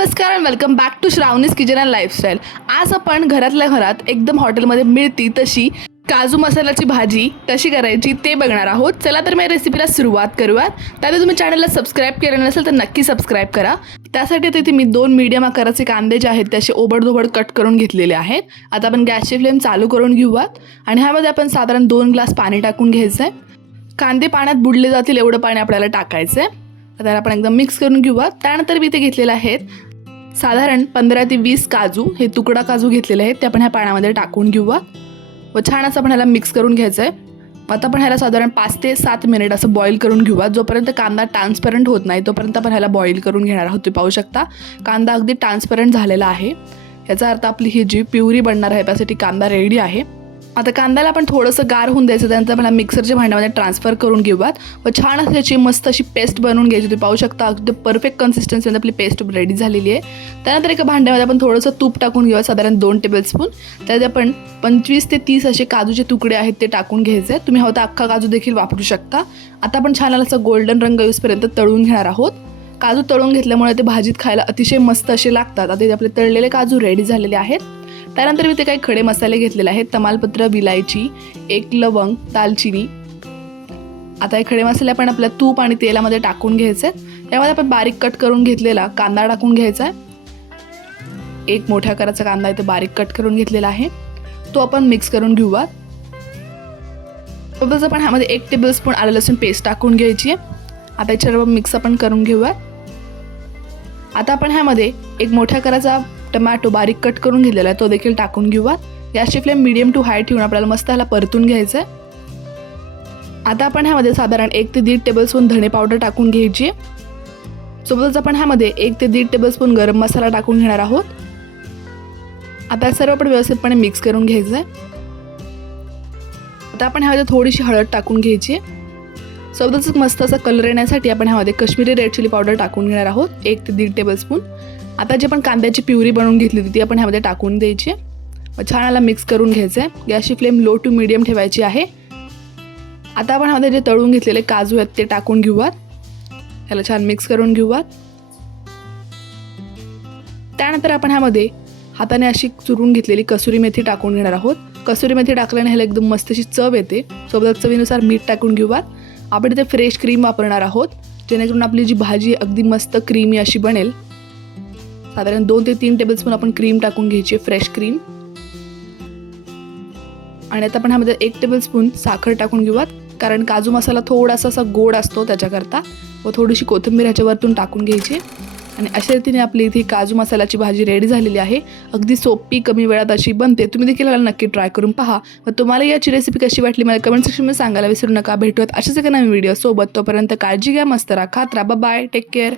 नमस्कार आणि welcome back to Shravani's kitchen and lifestyle. आज आपण घरातल्या घरात एकदम हॉटेलमध्ये मिळती तशी काजू मसाल्याची भाजी कशी करायची ते बघणार आहोत। चला तर मी रेसिपीला सुरुवात करूयात। त्याआधी तुम्ही चॅनलला सबस्क्राइब केलं नसेल तर नक्की सबस्क्राइब करा। त्यासाठी तिथे मी 2 मीडियम आकाराचे कांदे जे आहेत त्याचे ओबडधोबड कट करून घेतलेले आहेत। आता आपण गॅसची फ्लेम चालू करून घेऊयात आणि ह्यामध्ये आपण साधारण 2 ग्लास पाणी टाकून घ्यायचं आहे। कांदे पाण्यात बुडले जातील एवढं पाणी आपल्याला टाकायचं आहे। आता आपण एकदम मिक्स करून घेऊया। त्यानंतर मी इथे घेतलेले आहेत साधारण 15 ते 20 काजू, हे तुकडा काजू घेतलेले आहेत ते आपण ह्या पाण्यामध्ये टाकून घेऊया व छान असं आपण ह्याला मिक्स करून घ्यायचं आहे। आता आपण ह्याला साधारण 5 ते 7 मिनिट असं बॉईल करून घेऊया। जोपर्यंत कांदा ट्रान्सपरंट होत नाही तोपर्यंत आपण ह्याला बॉईल करून घेणार आहोत। तुम्ही पाहू शकता कांदा अगदी ट्रान्सपरंट झालेला आहे, याचा अर्थ आपली ही जी प्युरी बनणार आहे त्यासाठी कांदा रेडी आहे। आता कांद्याला आपण थोडंसं गार होऊन द्यायचं, त्यानंतर आपण मिक्सरच्या भांड्यामध्ये ट्रान्सफर करून घेऊयात व छान अशी मस्त अशी पेस्ट बनवून घ्यायची। तुम्ही पाहू शकता अगदी परफेक्ट कन्सिस्टन्सीमध्ये आपली पेस्ट रेडी झालेली आहे। त्यानंतर एका भांड्यामध्ये आपण थोडंसं तूप टाकून घेऊया, साधारण 2 टेबलस्पून। त्यात आपण 25 ते 30 असे काजूचे तुकडे आहेत ते टाकून घ्यायचे। तुम्ही हवं तर अख्खा काजू देखील वापरू शकता। आता आपण छान असं गोल्डन रंग येऊपर्यंत तळून घेणार आहोत। काजू तळून घेतल्यामुळे ते भाजीत खायला अतिशय मस्त असे लागतात। आता आपले तळलेले काजू रेडी झालेले आहेत। त्यानंतर मी ते काही खडे मसाले घेतलेले आहेत, तमालपत्र, विलायची, 1 लवंग, दालचिनी। आता हे खडे मसाले आपण आपल्या तूप आणि तेलामध्ये टाकून घ्यायचे। यामध्ये आपण बारीक कट करून घेतलेला कांदा टाकून घ्यायचा आहे। 1 मोठ्या आकाराचा कांदा इथे बारीक कट करून घेतलेला आहे, तो आपण मिक्स करून घेऊया। सोबतच आपण ह्यामध्ये 1 टेबलस्पून आलं लसूण पेस्ट टाकून घ्यायची आहे। आता याच्यावर मिक्स आपण करून घेऊया। आता आपण ह्यामध्ये 1 मोठ्या आकाराचा टोमॅटो बारीक कट करून घेतलेला आहे तो देखील टाकून घेऊया। गॅसची फ्लेम मीडियम टू हाय ठेवून आपल्याला मस्त ह्याला परतून घ्यायचं आहे। आता आपण ह्यामध्ये साधारण 1 ते 1.5 टेबलस्पून धणे पावडर टाकून घ्यायची आहे। सोबतच आपण ह्यामध्ये 1 ते 1.5 टेबलस्पून गरम मसाला टाकून घेणार आहोत। आता सर्व आपण व्यवस्थितपणे मिक्स करून घ्यायचं आहे। आता आपण ह्यामध्ये थोडीशी हळद टाकून घ्यायची आहे। सोबतच मस्त असा कलर येण्यासाठी आपण ह्यामध्ये काश्मीरी रेड चिली पावडर टाकून घेणार आहोत, 1 ते 1.5 टेबलस्पून। आता जे आपण कांद्याची प्युरी बनवून घेतली होती ती आपण ह्यामध्ये टाकून द्यायची व छान याला मिक्स करून घ्यायचं आहे। गॅसची फ्लेम लो टू मीडियम ठेवायची आहे। आता आपण ह्यामध्ये जे तळून घेतलेले काजू आहेत ते टाकून घेऊयात, ह्याला छान मिक्स करून घेऊयात। त्यानंतर आपण ह्यामध्ये हाताने अशी चुरून घेतलेली कसुरी मेथी टाकून घेणार आहोत। कसुरी मेथी टाकल्याने ह्याला एकदम मस्त अशी चव येते। सोबत चवीनुसार मीठ टाकून घेऊयात। आपण इथे फ्रेश क्रीम वापरणार आहोत, जेणेकरून आपली जी भाजी अगदी मस्त क्रीमी अशी बनेल। साधारण 2 ते 3 टेबलस्पून आपण क्रीम टाकून घ्यायची, फ्रेश क्रीम। आणि आता आपण ह्यामध्ये 1 टेबलस्पून साखर टाकून घेऊयात, कारण काजू मसाला थोडासा असा गोड असतो त्याच्याकरता। व थोडीशी कोथिंबीर ह्याच्या वरतून टाकून घ्यायची आणि अशा रीतीने आपली इथे काजू मसाल्याची भाजी रेडी झालेली आहे। अगदी सोपी कमी वेळात अशी बनते। तुम्ही देखील ह्याला नक्की ट्राय करून पहा व तुम्हाला याची रेसिपी कशी वाटली मला कमेंट सेक्शनमध्ये सांगायला विसरू नका। भेटूयात अशाच एका नवीन व्हिडिओ सोबत, तोपर्यंत काळजी घ्या, मस्त राहा, खात राहा, बाय, टेक केअर।